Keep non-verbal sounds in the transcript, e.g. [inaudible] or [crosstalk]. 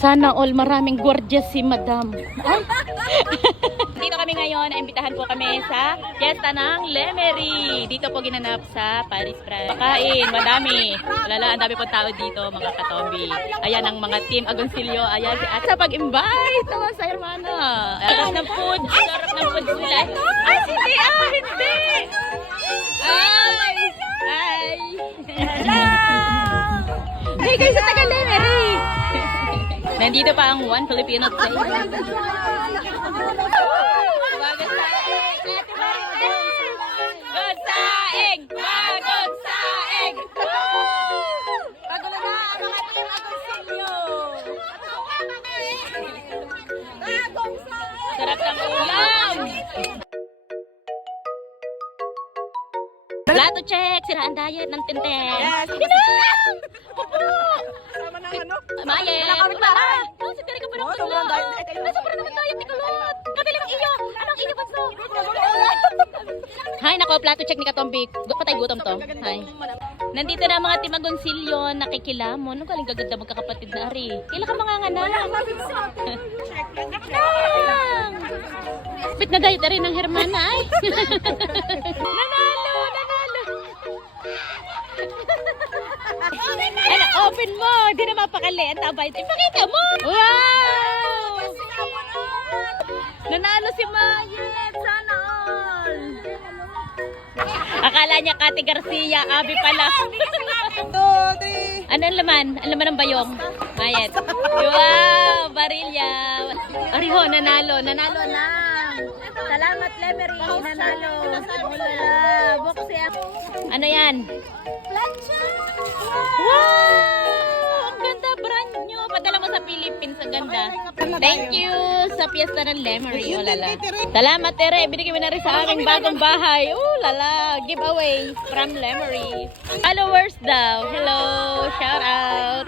Sana all maraming gorgeous si Madam. Ay. [laughs] Dito kami ngayon, imbitahan po kami sa Fiesta ng Lemery. Dito po ginanap sa Paris France. Pakain, madami. Lala, ang dami po tao dito, mga katombi. Ayan ang mga team Agoncillo. Ayan si At sa pag-invite naman sa hermana. Sarap ng food. Sarap ng food sila. Ay, hindi, ah, hindi. Ay, ay. Hello. Hey guys, sa taga Lemery. Nandito pa ang One Filipino. Lato check! Siraan diet ng tinten! Yes. Pinang! Pupuno! Sama ng ano? Mayet! Wala kami tayo. Oh, si Terry ka pa ng Oo, kulot! Ay, sobrang naman diet ni Kulot! Katilang iyo! Anong iyo banso? Hay, [laughs] nako, plato check ni Katombi. Gu- Patay gutom to. Hay. Nandito na mga timagonsilyo, nakikilamon. Ang galing gaganda magkakapatid na ari. Kailan ka mga nganak? Nang! Bit na diet [laughs] rin ng Hermana ay. [laughs] Open mo. Di na mapakali. Ang tabay. Ipakita mo. Wow! Nanalo si Mayet. Sana all. Akala niya Kati Garcia. Abi pala. Ano ang laman? Ang laman ng bayong? Mayet. Wow! Barilya. Ariho, nanalo. Nanalo na. Salamat, Lemery. Nanalo. Ulala. Boxe. Ano yan? Wow! Ganda. Thank you sa piyesta ng Lemery. Ulala. Salamat, Tere. Binigyan mo na rin sa aming bagong bahay. Ulala. Giveaway from Lemery. Followers daw. Hello. Shout out.